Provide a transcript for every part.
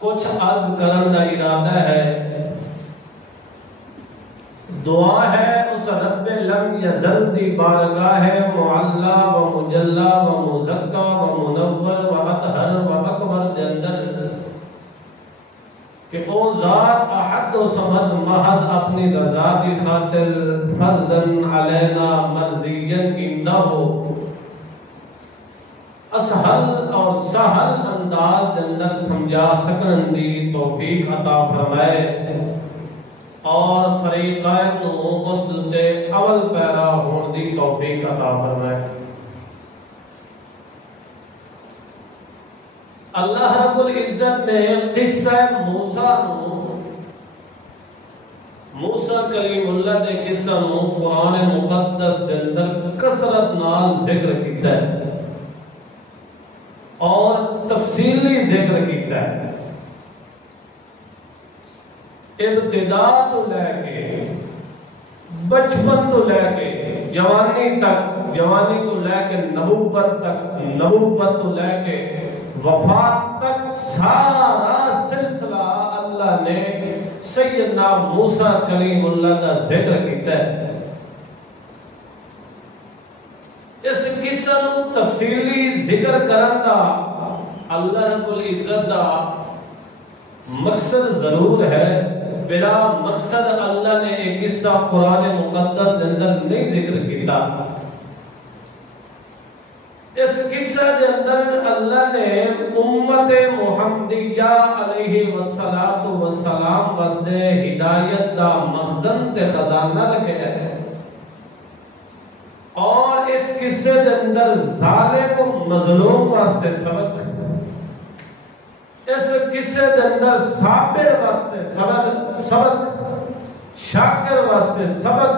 کچھ عرض کرن دا ارادہ ہے، دعا ہے اس رب لم یزل دی بارگاہ معلا و مجلا و مزکا و منور و اطہر و اکبر دے اندر کہ او ذات احد و صمد محض اپنی رضا کی خاطر فرضاً علینا مرضیاً اندہ ہو اسہل اور سہل انداز دے اندر سمجھا سکن دی توفیق عطا فرمائے اور فریقین نو اس دے اول پیرا ہون دی توفیق عطا فرمائے۔ اللہ رب العزت نے قصہ موسیٰ کلیم اللہ دے قصہ نو قرآن مقدس دے اندر کثرت نال ذکر کیتا ہے اور تفصیلی ذکر کیتا ہے، ابتدا تو لے کے بچپن تو لے کے جوانی تک، جوانی تو لے کے نبوت تک، نبوت تو لے کے وفات تک سارا سلسلہ اللہ نے سیدنا موسیٰ کلیم اللہ کا ذکر کیتا ہے۔ اس قصہ نو تفصیلی ذکر کرن دا اللہ رب العزت دا مقصد ضرور ہے، بلا مقصد اللہ نے ایک قصہ قرآن مقدس دے اندر نہیں ذکر کیتا۔ اس قصہ دے اندر اللہ نے امت محمدیہ علیہ والسلام واسطے ہدایت دا مخزن تے خزانہ رکھے ہے، اور اس قصے دے اندر ظالم و مظلوم واسطے سبق، اس قصے دے اندر صابر واسطے سبق، شاکر واسطے سبق،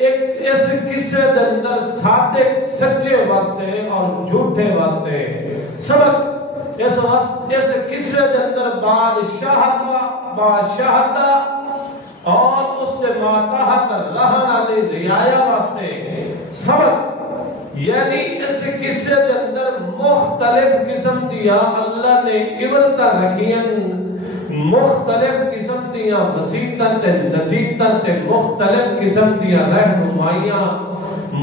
اس قصے دے اندر صادق سچے واسطے اور جھوٹے واسطے سبق، اس قصے دے اندر بادشاہت اور اس کے ماتحت رہن والی رعایا واسطے سبق، یعنی اس قصے دے اندر مختلف قسم دیا اللہ نے عبرتاں رکھیاں، مختلف قسم دیا وسیعتاں تے نصیحتاں تے مختلف قسم دیا رہنمائیاں،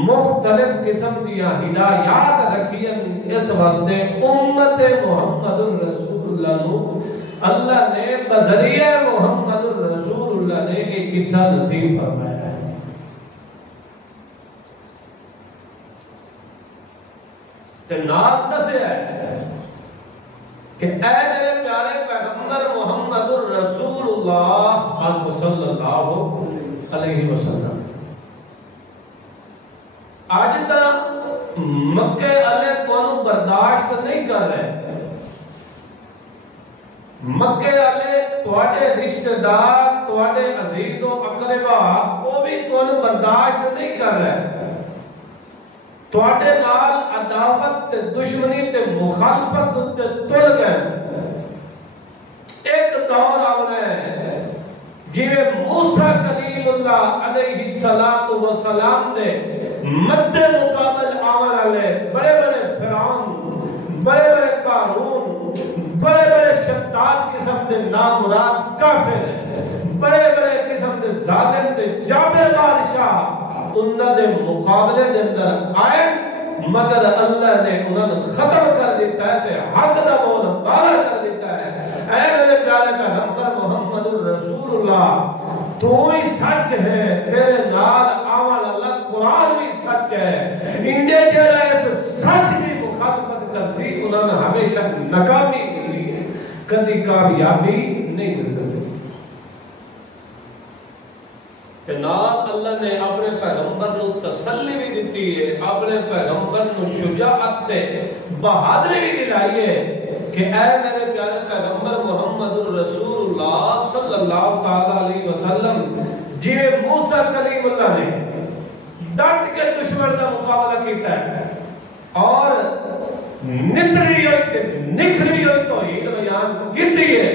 مختلف قسم دیا ہدایات رکھیاں۔ اس واسطے امت محمد الرسول اللہ نو اللہ نے بذریعہ محمد الرسول اللہ نے ایک قصہ نصیب فرمایا ہے۔ نال دسیا ہے کہ اے میرے پیارے پیغمبر محمد الرسول اللہ صلی اللہ علیہ وسلم، آج تک مکے والے تانوں برداشت نہیں کر رہے، مکے والے تواڈے رشتہ دار، تواڈے عزیز و اقربا وہ بھی تانوں برداشت نہیں کر رہے، تواڈے نال عداوت تے دشمنی تے مخالفت تے تل گئے۔ ایک دور آنا ہے جویں موسیٰ کلیم اللہ علیہ السلام دے مد مقابل آون والے بڑے بڑے فرعون، بڑے بڑے قارون، بڑے بڑے شداد قسم دے نامراد کافر، بڑے بڑے قسم دے ظالم تے جابر بادشاہ انہاں دے مقابلے دے اندر آئے، مگر اللہ نے انہاں کو ختم کر دیتا ہے تے حق دا بول بالا کر دیتا ہے۔ اے میرے پیارے پیغمبر محمد الرسول اللہ، تو ہی سچ ہے، تیرے نال آون والا قرآن بھی سچ ہے، انجے جڑا اس سچ دی مخالفت کرسی انہاں نے ہمیشہ ناکامی ملی ہے، کبھی کامیابی نہیں مل سکتی۔ نال اللہ نے اپنے پیغمبر نو تسلی بھی دیتی ہے، اپنے پیغمبر نو شجاعت تے بہادری بھی دلائی ہے کہ اے میرے پیارے پیغمبر محمد الرسول اللہ صلی اللہ علیہ وسلم، جنہیں موسیٰ کلیم اللہ نے ڈٹ کے دشمن کا مقابلہ کیتا ہے اور نکھری ہوئی توحید بیان کیتی ہے،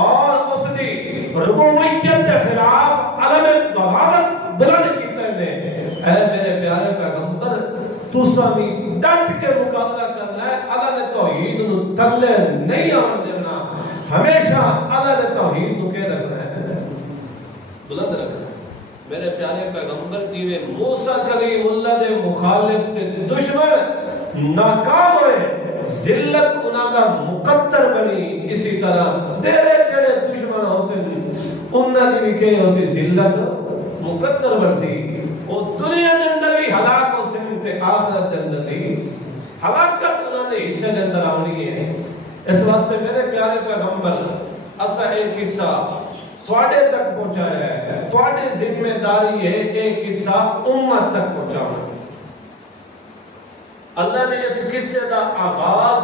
اور اس دی ربوبیت کے خلاف علم بغاوت بلند کیتے ہیں۔ اے میرے پیارے پیغمبر، تساں بھی ڈٹ کے مقابلہ کرنا ہے، اللہ نے توحید نو تھلے نہیں آن دینا، ہمیشہ اللہ نے توحید کو کے رکھنا ہے، بلند رکھنا ہے۔ میرے پیارے پیغمبر دیوے موسیٰ کلیم اللہ دے مخالف تے دشمن ناکام ہوئے، ذلت انہاں دا مقدر بنی، اسی طرح تیرے جڑے دشمن ہو سے انہاں دی بھی کہ ہو سی ذلت مقدر بنی، وہ دنیا دے اندر بھی ہلاک ہو سے تے آخرت دے اندر بھی ہلاکت انہاں دے حصے دے اندر آنی ہے۔ اس واسطے میرے پیارے پیغمبر اسا ایک قصہ تواڈے تک پہنچایا ہے، تواڈی ذمہ داری ہے ایک قصہ امت تک پہنچانا۔ اللہ نے اس قصے کا آغاز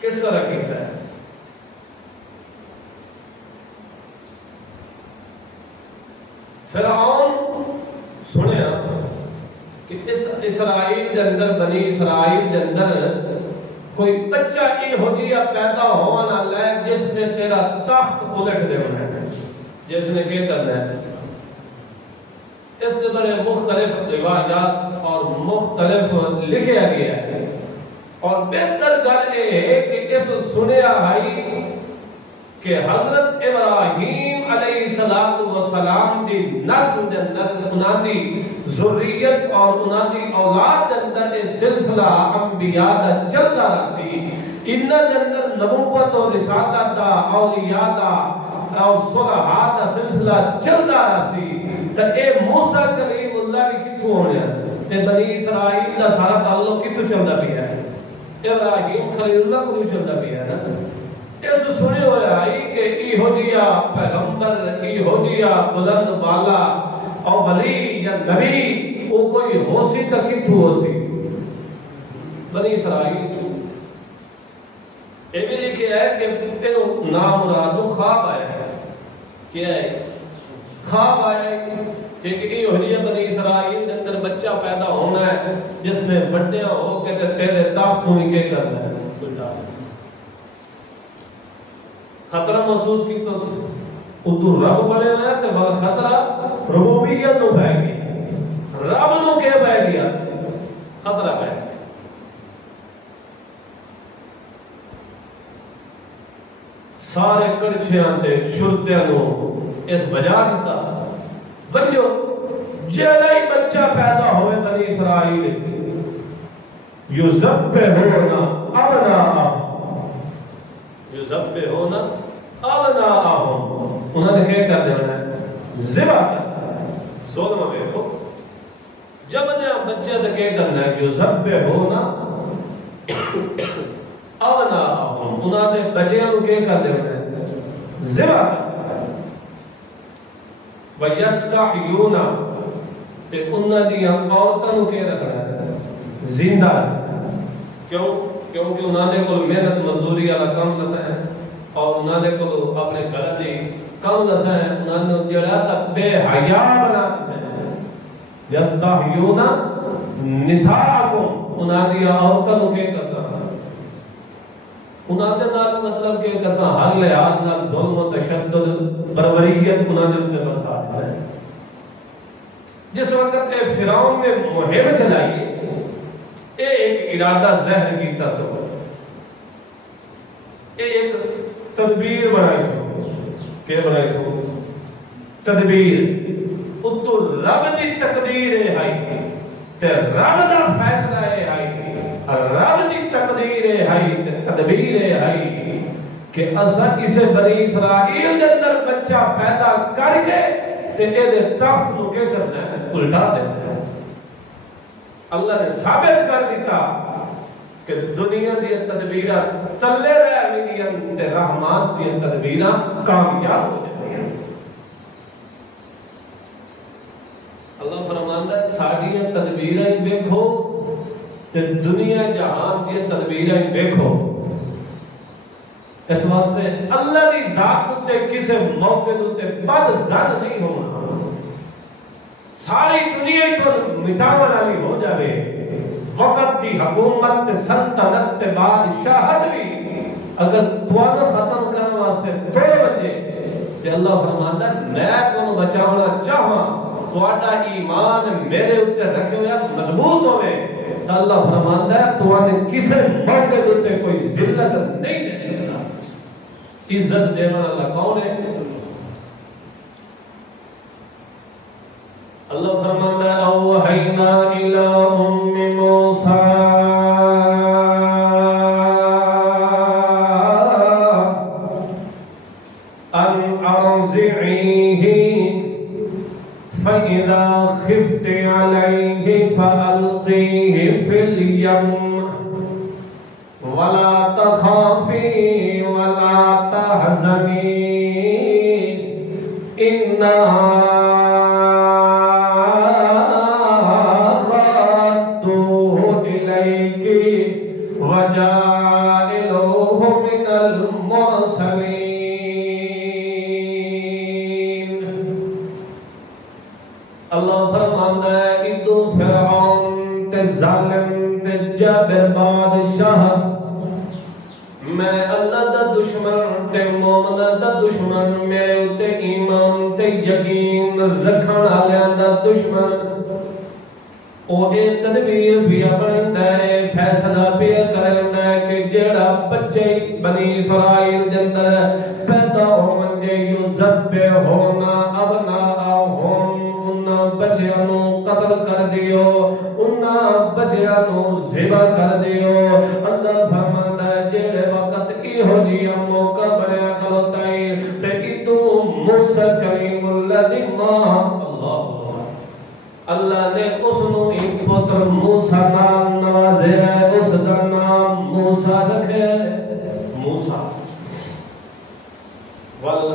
کس طرح کیا ہے؟ فرعون سنیا کہ اس اسرائیل دے اندر، بنی اسرائیل دے اندر کوئی بچہ یہودیہ پیدا ہونا لے جس نے تیرا تخت الٹ دے ہونا ہے، جس نے کیا کرنا ہے۔ اس کے بارے مختلف روایات اور مختلف لکھیا گیا ہے، اور بہتر گل یہ ہے کہ اس سنیا ہے کہ حضرت ابراہیم علیہ السلام دی نسل دے اندر، انہاں دی ذریت اور انہاں دی اولاد دے اندر یہ سلسلہ انبیاء دا چلتا رہا سی، انہاں دے اندر نبوت اور رسالت دا، اولیاء دا اور صلحاء دا سلسلہ چلتا رہا سی۔ تو اے موسیٰ کلیم اللہ بھی کتوں ہونے ہیں، اے بنی اسرائیل دا سارا تعلق کتوں چلتا بھی ہے، ابراہیم خلیل اللہ کو چلتا بھی ہے نا۔ اس سنے ہوئے آئی کہ یہودیہ پیغمبر، یہودیہ بلند بالا اور ولی یا نبی وہ کوئی ہو سی تو کتوں ہو سی بنی اسرائیل۔ یہ بھی لکھے ہے کہ انہوں نام مرادو خواب آئے ہیں، کیا ہے خواب آئے کہ یہودیہ بنی اسرائیل کے اندر بچہ پیدا ہونا ہے جس نے بڑے ہو کے تیرے تخت کو نکے کرنا ہے۔ خطرہ محسوس کی تو اتو رب بنے ہوئے تے بل خطرہ ربوبیت نو بہ گیا، رب نو کیا بہ گیا، خطرہ بہ گیا۔ سارے کڑچیاں تے شرطیاں نو اس بجا دیتا، بنیو جیڑا ہی بچہ پیدا ہوئے بنی اسرائیل یذبحون ابناءہم، یذبحون ابناءہم، انہوں نے کیا کر دینا ہے، ذبح کرنا، ظلم دیکھو جب دیا بچے تو کیا کرنا ہے، یذبحون ابناءہم، انہوں نے بچیاں کو کیا کر دینا ہے، ذبح کرنا، وَيَسْتَحْيُونَ تے انہوں نے عورتوں کو کیا رکھنا ہے، زندہ، کیونکہ انہوں نے کوئی محنت مزدوری والا کام لسا ہے اور انہوں نے کوئی اپنے گھر دی کام لسا ہے، انہوں نے جڑا تا بے حیا بنا دیا۔ یستحیون نساءکم، انہوں نے عورتوں کو کیا کرتا، انہوں نے مطلب کیا کرتا ہر لحاظ نال ظلم و تشدد بربریت انہوں نے ان کے برسا دیتا ہے۔ جس وقت فرعون نے مہم چلائی، ایک ارادہ زہر کی تصور، ایک تدبیر بنائی سو، کیا بنائی سو؟ تدبیر، اتو رب دی تقدیر ہے آئی، تے رب دا فیصلہ ہے آئی، رب دی تقدیر ہے آئی، تے تدبیر ہے آئی کہ اسا اسے بنی اسرائیل کے اندر بچہ پیدا کر کے تے اے دے تخت کو کیا کرنا ہے، الٹا دینا ہے۔ اللہ نے ثابت کر دیتا کہ دنیا دی تدبیرہ تلے رہ گئیاں تے رحمان دی تدبیرہ کامیاب ہو جائیں۔ اللہ فرماندا ہے ساڈی تدبیرہ ہی دیکھو تے دنیا جہان دی تدبیرہ ہی دیکھو۔ اس واسطے اللہ دی ذات تے کسے موقع تے بد زن نہیں ہونا، ساری دنیا تو مٹاون والی ہو جاوے، وقت دی حکومت تے سلطنت تے بادشاہت بھی اگر توانا ختم کرنے واسطے توڑے بجے تے اللہ فرماندا میں کو بچاونا چاہاں، تواڈا ایمان میرے اوپر رکھے ہویا مضبوط ہوئے، تو اللہ فرماندا ہے توانے کسے موقع تے کوئی ذلت نہیں دے سکتا۔ عزت دینے والا کون ہے؟ اللہ فرماتا ہے اوحینا الی ام موسیٰ ان ارضعیہ فَإِذَا خِفْتِ عَلَيْهِ فَأَلْقِيهِ فِي الْيَمِّ وَلَا تَخَافِي وَلَا تَحْزَنِي إِنَّا رَادُّوهُ إِلَيْكِ وَجَاعِلُوهُ مِنَ الْمُرْسَلِينَ۔ اللہ فرماتا ہے ادو فرعون تے ظالم تے جابر بادشاہ میں اللہ دا دشمن تے مومن دا دشمن میرے تے ایمان تے یقین رکھن والے دا دشمن او اے تدبیر بھی اپندا ہے فیصلہ بھی کردا ہے کہ جڑا بچے بنی اسرائیل دے اندر پیدا ہون گے یذبح ہونا ابناءہم بچیاں نو قتل کر دیو انہاں بچیاں نو ذبح کر دیو۔ اللہ فرماندا ہے جڑے وقت ایہو جیا موقع بنیا کھلوتا ہے تے ادو موسیٰ کلیم اللہ دی ماں اللہ نے اس نو ایک پتر موسیٰ نام نوازیا ہے، اس دا نام موسیٰ رکھے موسیٰ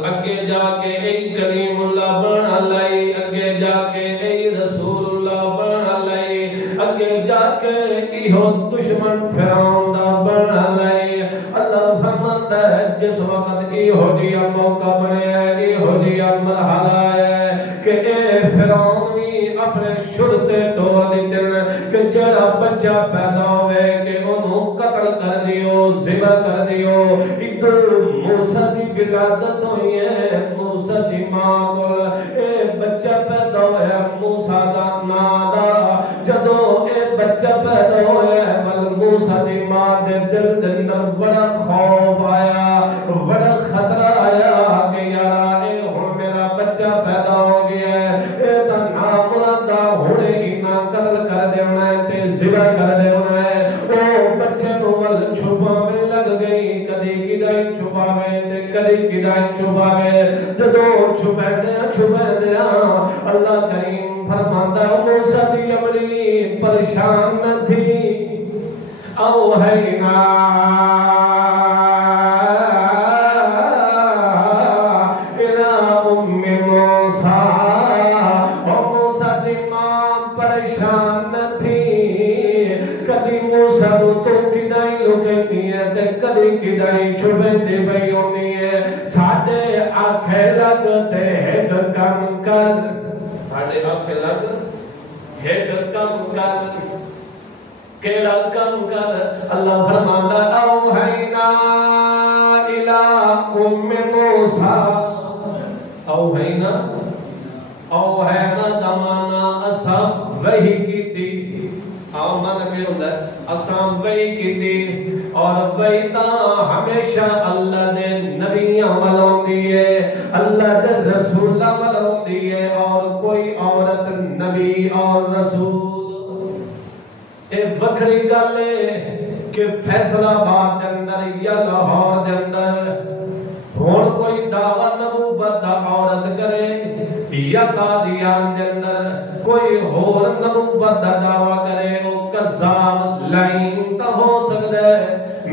اگے جا کے اے کلیم اللہ بنا لائی، اگے جا کے اے رسول اللہ بنا لائی، اگے جا کے ایہو دشمن فرعون دا بنا لائی۔ اللہ فرماتا ہے جس وقت ایہو جیا موقع بنے ایہو جیا مرحلہ ہے کہ اے فرعون بھی اپنے شرطے توڑ دیتے کہ جڑا بچہ پیدا ہوئے کہ انہوں قتل کر دیو ذبح کر دیو۔ ادھر موسیٰ دی ولادت ہوئی ہے، موسیٰ دی ماں کو اے بچہ پیدا ہویا موسیٰ دا نادا جدو اے بچہ پیدا ہویا بل موسیٰ دی ماں دے دل اندر بڑا خوف آیا، بڑا خطرہ آیا کہ یارا اے ہن میرا بچہ پیدا ہو گیا ہے، اے دا نام دا ہونے ہی نہ قتل کر دینا ہے تے ذبح کر دینا ہے۔ او بچے نو ول چھپاوے لگ گئی، کدی کدائی چھپاوے تے کدی کدائی چھپاوے، جدو چھپیندیا اللہ کریم فرماندا موسیٰ دی عملی پریشان نہ تھی۔ اوحینا الی ام موسیٰ، اور موسیٰ دی ماں پریشان نہ تھی، کدی موسیٰ نو تو کدائی لکھنی ہے تے کدی کدائی چھپیندی بھئی ہونی ہے۔ ساڈے آنکھیں لگتے ہیڈ کم کر، ساڈے آنکھیں لگ ہیڈ کم کر، کیڑا کم کر؟ اللہ فرماندا اوحینا الی ام موسیٰ، اوحینا دمانا اساں وحی کی تھی، مانا بھی ہوتا ہے اساں وحی کی تھی، اور وحی تاں ہمیشہ اللہ دے نبیاں والوں دیئے، اللہ دے رسولہ والوں دیئے، اور کوئی عورت نبی اور رسول اے وکھری گالے کہ فیصلہ آباد دے اندر یا لاہور دے اندر ہون کوئی دعویٰ نبوت دا عورت کرے یا قادیان دے اندر کوئی اور نبوت دا دعویٰ کرے وہ قذاب لائن تا ہو سکتا ہے۔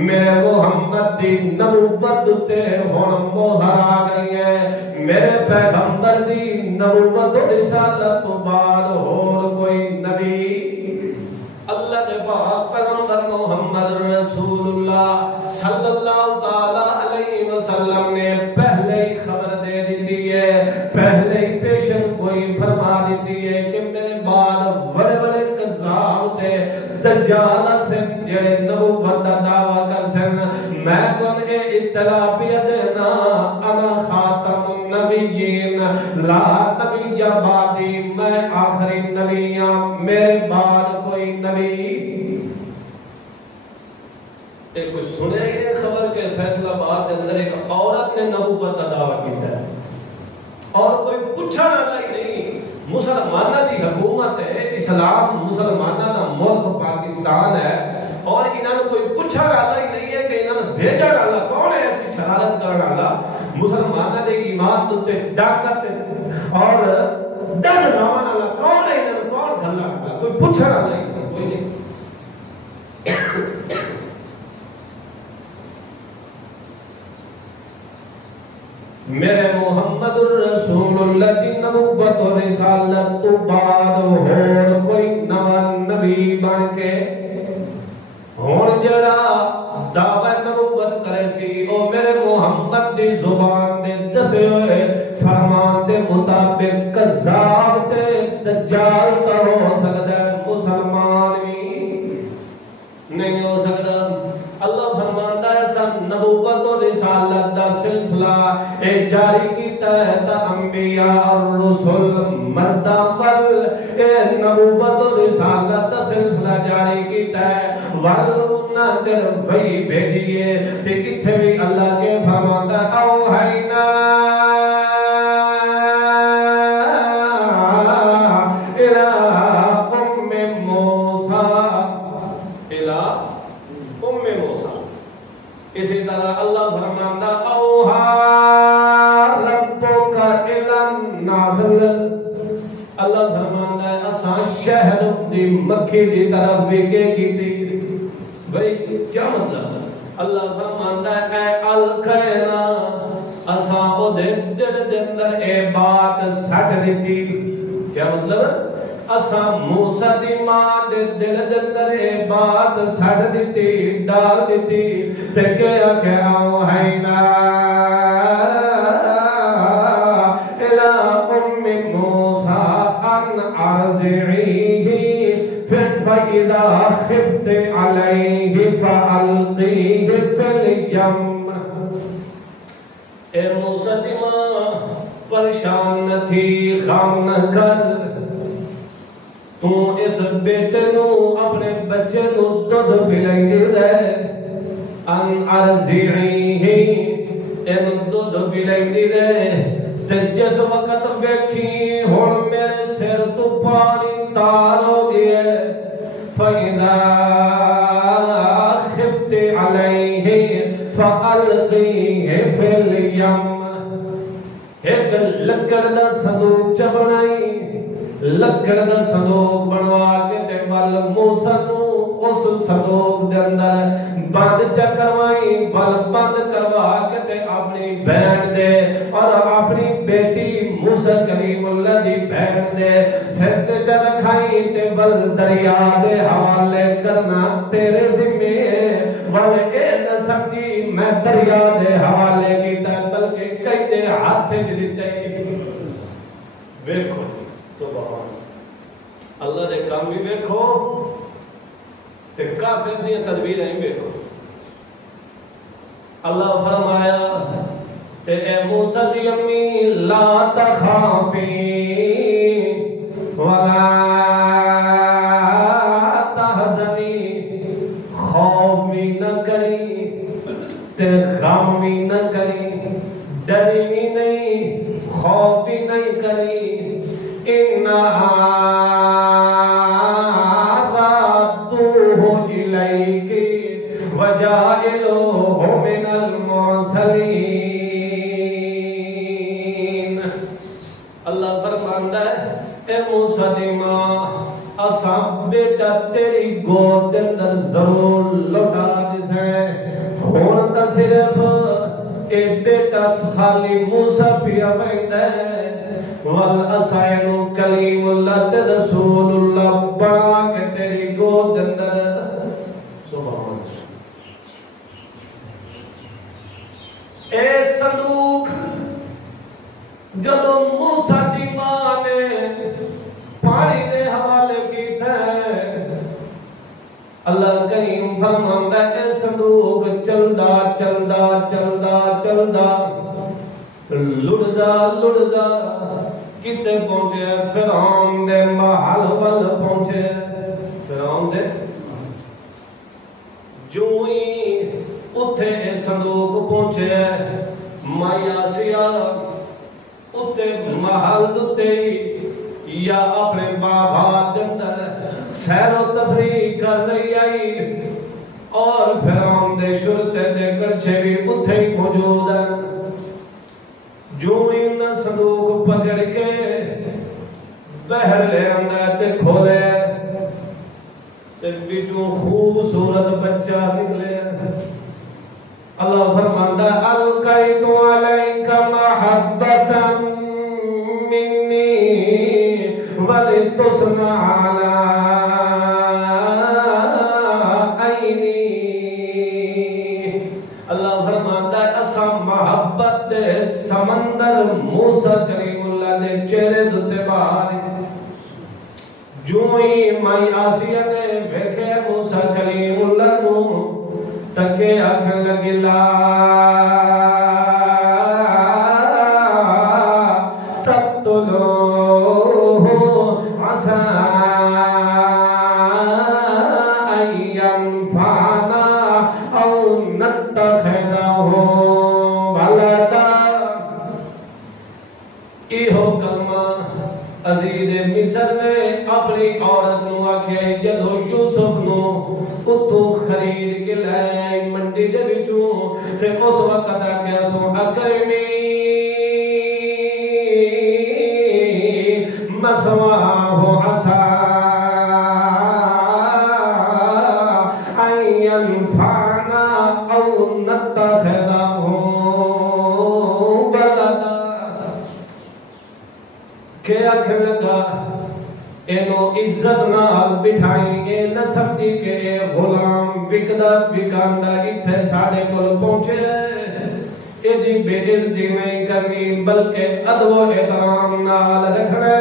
میرے محمد دی نبوت تے ہون موہر آ گئی ہے، میرے پیغمبر دی نبوت و رسالت تو بعد اور کوئی نبی اللہ کے پاک پیغمبر محمد رسول اللہ صلی اللہ تعالی علیہ وسلم نے پہلے ہی خبر دے دیتی ہے، پہلے ہی پیشن کوئی فرما دیتی ہے کہ میرے بعد بڑے بڑے قذاب تھے دجال سے جڑے نبوت دا دعویٰ کر سن، میں کون اے اطلاع پہ دینا انا خاتم النبیین لا نبی بعدی، میں آخری نبی ہوں، میرے بعد کوئی نبی ایک کچھ سنے ہی نہیں خبر کہ فیصلہ آباد کے اندر ایک عورت نے نبوت کا دعویٰ کیتا ہے اور کوئی پوچھا نہ ہی نہیں. مسلمانہ دی حکومت ہے، اسلام مسلمانہ دا ملک پاکستان ہے اور انہاں نے کوئی پوچھا گالا ہی نہیں ہے کہ انہاں نے بھیجا گالا کون ہے ایسی شرارت کر گالا مسلمانہ دے ایمان دوتے ڈاکت اور ڈر رامان اللہ کون ہے انہاں نے کون گھلا گالا کوئی پوچھا گالا ہی نہیں کوئی نہیں. میرے محمد الرسول اللہ دی نبوت و رسالت تو بعد اور کوئی نوا نبی بن کے ہون جڑا دعوی نبوت کرے سی او میرے محمد دی زبان دے دسے ہوئے فرمان دے مطابق کذاب تے دجال تا ہو سکتا ہے، مسلمان بھی نہیں ہو سکتا. اللہ فرماندا ہے سب نبوت و رسالت دا سلسلہ اے جاری کیتا ہے تا انبیاء اور رسول مردہ ول اے نبوت و رسالت دا سلسلہ جاری کیتا ہے ول انہاں در وہی بھیجیے تے کتھے بھی اللہ کے فرماندا اوحینا اسی طرح اللہ فرماتا اوہا ربک الی النحل، اللہ فرماتا ہے اساں شہر دی مکھی دی طرف بھی کے کیتی. بھئی کیا مطلب؟ اللہ فرماتا ہے اے الکینا اساں او دے دل دے اندر اے بات سٹ دتی. کیا مطلب؟ اساں موسیٰ دی ماں دے دل دے اندر اے بات سٹ دتی ڈال دتی تے کیا کہ اوحینا الی ام موسیٰ ان ارضعیہ فإذا خفت علیہ فألقیہ فی الیم. اے موسیٰ دی ماں پریشان نہ تھی غم نہ کر، تو اس بیٹے نو اپنے بچے نو دودھ پلائیں دے ان ارضعیہ ان دودھ پلائیں دے تے جس وقت بیٹھی ہن میرے سر تو پانی تار ہو گئے فَإِذَا خِفْتِ عَلَيْهِ فَأَلْقِيهِ فِي الْيَمِّ. ایک لکڑ دا صندوق چ بنائی، لکڑ دا صندوق بنوا کے تے ول موسیٰ نو اس صندوق دے اندر بند چ کروائی، بل بند کروا کے تے اپنی بہن دے اور اپنی بیٹی موسیٰ کلیم اللہ دی بہن دے سر تے چ رکھائی تے ول دریا دے حوالے کرنا تیرے ذمے ول اے نہ سمجھی میں دریا دے حوالے کیتا بلکہ کئی دے ہاتھ وچ دتے. ویکھو سبحان اللہ دے کام بھی ویکھو تے کافر دی تدبیراں بھی ویکھو. اللہ فرمایا تے اے موسیٰ دی امی لا تخافی ولا تحزنی، خوف بھی نہ کری تے غم بھی نہ کری، ڈری بھی نہیں خوف بھی نہیں کری. إِنَّهَا رَادُّوهُ إِلَيْكِ وَجَاعِلُوهُ مِنَ الْمُرْسَلِينَ. اللہ فرماندا ہے اے موسیٰ دی ماں اساں بیٹا تیری گود دے اندر ضرور لوٹا دسیں. ہن تا صرف اے بیٹا خالی موسیٰ پیا ویندا ہے والاسائن کلیم اللہ تے رسول اللہ بنا کے تیری گود اندر. سبحان اے صندوق جدو موسیٰ دی ماں نے پانی دے حوالے کیتا ہے اللہ کریم فرماندا ہے صندوق چلدا چلدا چلدا چلدا لڑدا کتے پہنچے فرعون دے محل ول پہنچے. فرعون دے جو ہی اتھے اے صندوق پہنچے مائی آسیہ اتھے محل دتے یا اپنے باغات اندر سیر و تفریح کر رہی آئی اور فرعون دے شرطے دے گرچے بھی اتھے ہی موجود ہیں جو انہاں صندوق پکڑ کے بہر لے اندر تے کھولے تے بچوں خوبصورت بچہ نکلے اللہ فرماندا القیت علیک محبتا منی ولتصنع علی عینی اللہ فرماندا اساں محبت دے سمندر موسیٰ کریم اللہ دے چہرے دتے باہر جو ہی مائی آسیہ نے ویکھے موسیٰ کریم اللہ نو تکے آکھن لگی لا تقتلوہ عسى أن ينفعنا أو نتخذه ولدا ایہو کلمہ عزیز مصر نے اپنی عورت نو آکھیا جدو یوسف نو اتو خرید کے لائے منڈی دے وچوں تے اس وقت آکھیا سو اکرمی مسواہ عسى أن ينفعنا أو نتخذه ولدا کہ آکھن لگا اینو عزت نال بٹھائیں گے نہ سمجھی کہ اے غلام وکدا وکاندا اتھے ساڑے کول پہنچے اے دی بے عزتی نہیں کرنی بلکہ ادب و احترام نال رکھنا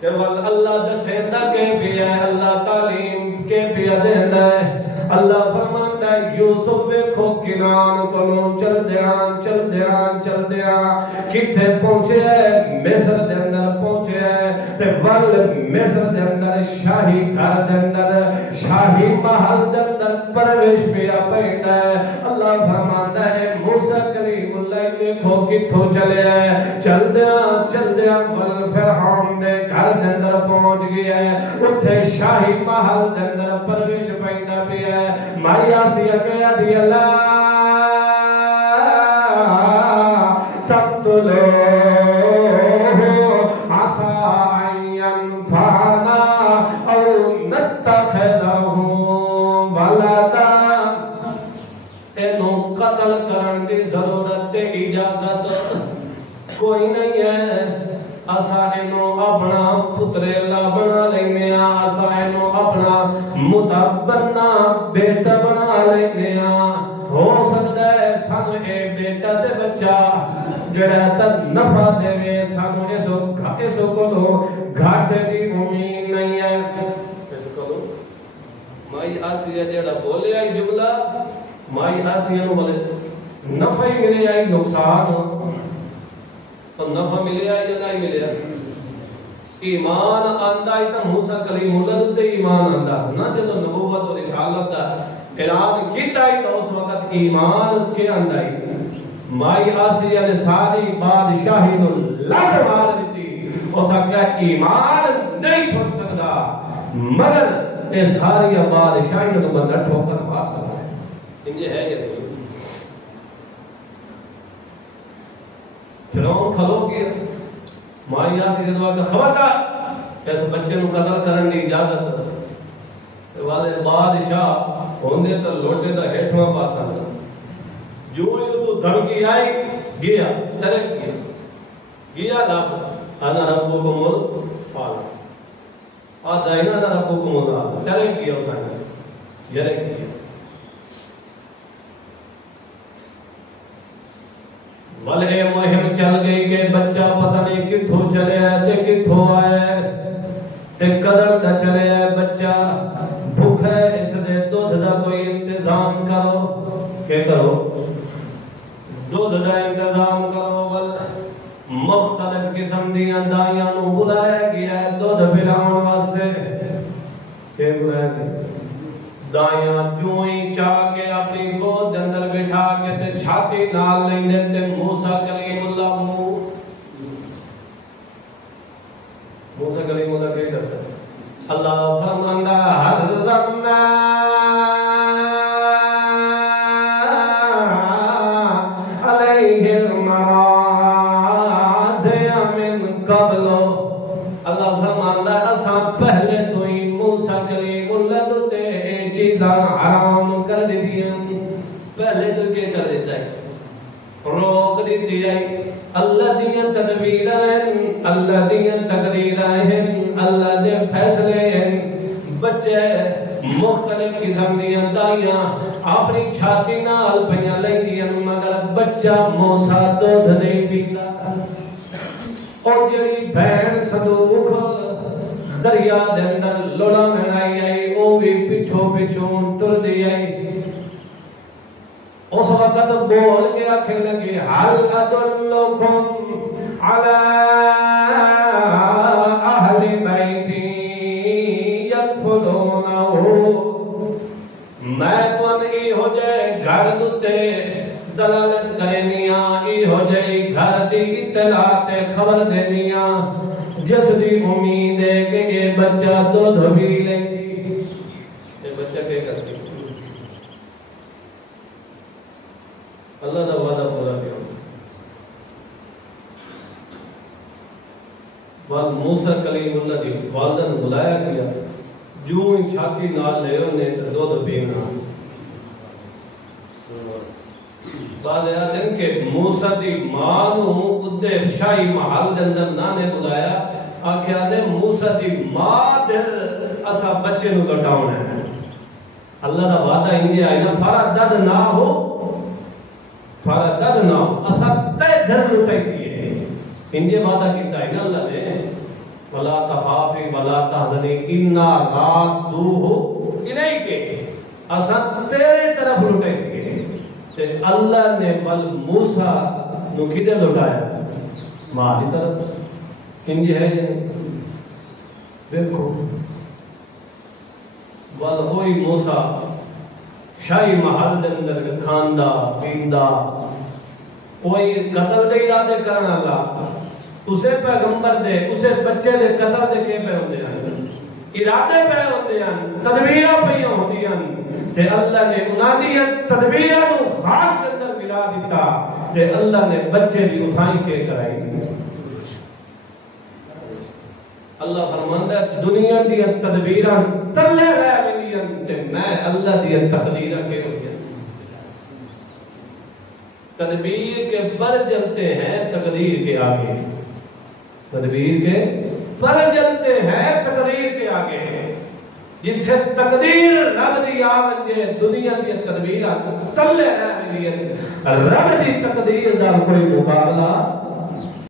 کہ اللہ دسیندا کہ بھی ہے اللہ تعلیم کے بھی دیندا ہے اللہ فرماندا ہے یوسف ویکھو کنان کولوں چل دیاں کتھے پہنچے مصر دے اندر پہنچے تے ول مصر دے اندر شاہی گھر دے اندر شاہی محل دے اندر پرویش پیا پیندا ہے اللہ فرماندا ہے موسیٰ کلیم اللہ ویکھو کتھوں چل دیاں ول فرعون دے گھر دے اندر پہنچ گیا ہے اتھے شاہی محل دے اندر پرویش پیندا پیا ہے مائی آسیہ کہ ادھی اللہ تقتلوہ عسى أن ينفعنا أو نتخذه ولدا اینو قتل کرن دی ضرورت تے اجازت کوئی نہیں ہے اسا اینو اپنا پتریلا بنا لینے اسا اینو اپنا متبنا بیٹا بنا لینے ہو سکتا ہے سانو اے بیٹا تے بچہ جڑا تک نفع دے وے سانو ایسو کلو گھاٹے دی امید نہیں ہے ایسو کلو مائی آسیہ جڑا بولے آئی جملہ مائی آسیہ نو بولے نفع ہی ملے آئی نقصان تو نفع ملے آئی یا نہیں ملے آئی ایمان آندہ ہی تا موسیٰ کلیم اللہ دے ایمان آندہ نا جدو نبوت و رسالت دا اعلان کیتا ہی تو اس وقت ایمان اس کے آندہ ہی مائی آسیہ نے ساری بادشاہی نو لڑ مار دیتی اس وقت ایمان نہیں چھوڑ سکتا مگر یہ ساری بادشاہی نو بندہ ٹھوکر پا سکتا ہے انجھے ہے یہ تو فرعون کھلو گیا مائی آسیہ نے دعا کہ خبردار ایسے بچے نو قتل کرنے کی اجازت والے بادشاہ ہوندے تو لوٹے دا ہیٹھواں پاسا جو یہ تو دھمکی آئی گیا ترک گیا رب انا ربکم الفال آدھا ہی انا ربکم الفال ترک گیا اتھانا یرک گیا والے مہم چل گئی کہ بچہ پتہ نہیں کتھوں چلے آئے تے کتھوں آئے تے قدر دا چلے آئے بچہ بھوک ہے اس دے دودھ دا کوئی انتظام کرو کہ کرو دودھ دا انتظام کرو مختلف قسم دیاں دائیاں نو بلایا گیا ہے دودھ پلاؤن واسطے کہ بلایا گیا دایاں چوئیں چاہ کے اپنی گود اندر بٹھا کے تے چھاتی نال لیندے تے موسیٰ کلیم اللہ موسیٰ کلیم اللہ کیا کرتا ہے اللہ فرماندہ حرمنا علیہ المراضع من قبل اللہ فرماندہ اساں پہلے تو ہی موسیٰ کلیم اللہ تے چیزاں حرام کر دیتیاں پہلے تو کیا کر دیتا ہے روک دیتی ہے اللہ دیاں تدبیریں اللہ دیاں تقدیریں اللہ دے فیصلے ہیں بچے مختلف قسم دیاں دائیاں اپنی چھاتی نال پیاں لیندیاں مگر بچہ موسیٰ دودھ نہیں پیتا اور جڑی بہن صدوق دریا دے اندر لوڑا میں آئی وہ بھی پچھو پچھو تر دی آئی اس وقت بول کے آکھے لگے حل ادلکم علی اہل بیتی یکفلونہو میں تو ای ہو جائے گھر دوتے دلالت کرنیاں ای ہو جائے گھر دی اطلاعات خبر دینیاں جس دی امید ہے کہ یہ بچہ دودھ بھی لے سی یہ بچہ کیا کر سکتا اللہ دا وعدہ پورا کیا بعد موسیٰ کلیم اللہ دی والدہ نے بلایا کیا جو ان چھاتی نال لے انہیں دودھ پینا بعد آتے ہیں کہ موسیٰ دی ماں نو ادھے شاہی محل دے اندر نانے بلایا آکھے آتے موسیٰ دی ماں در اسا بچے نو لٹاؤں ہے اللہ دا وعدہ انہیں آئی نا فردد نہ ہو فردد نہ ہو اسا تے گھر لٹائی سی ہے انہیں وعدہ کیتا ہے نا اللہ نے وَلَا تَخَافِ وَلَا تَحْزَنِ إِنَّا رَادُّوهُ إِلَيْكَ اسا تیرے طرف لٹائی سی ہے تے اللہ نے بل موسیٰ نو کدے لٹایا ماں دی طرف انجی ہے دیکھو بل ہوئی موسیٰ شاہی محل دے اندر کھاندہ پیندہ کوئی قتل دے ارادے کرنا اللہ اسے پیغمبر دے اسے بچے دے قتل دے کے پہ ہوندے ہیں ارادے پہ ہوندے ہیں تدبیرہ پہ ہوندی ہیں تے اللہ نے انہاں دی تدبیرہ نو خاک کے اندر ملا دیتا تے اللہ نے بچے دی اٹھائی کے کرائی دی اللہ فرماندا ہے دنیا دی تدبیراں تلے رہ گئیاں تے میں اللہ دی تقدیراں کے ہوئی تدبیر کے پر جلتے ہیں تقدیر کے آگے تدبیر کے پر جلتے ہیں تقدیر کے آگے جتھے تقدیر رب دی آمنجے دنیا دی تدبیراں تلے رہ گئیاں رب دی تقدیر دا کوئی مقابلہ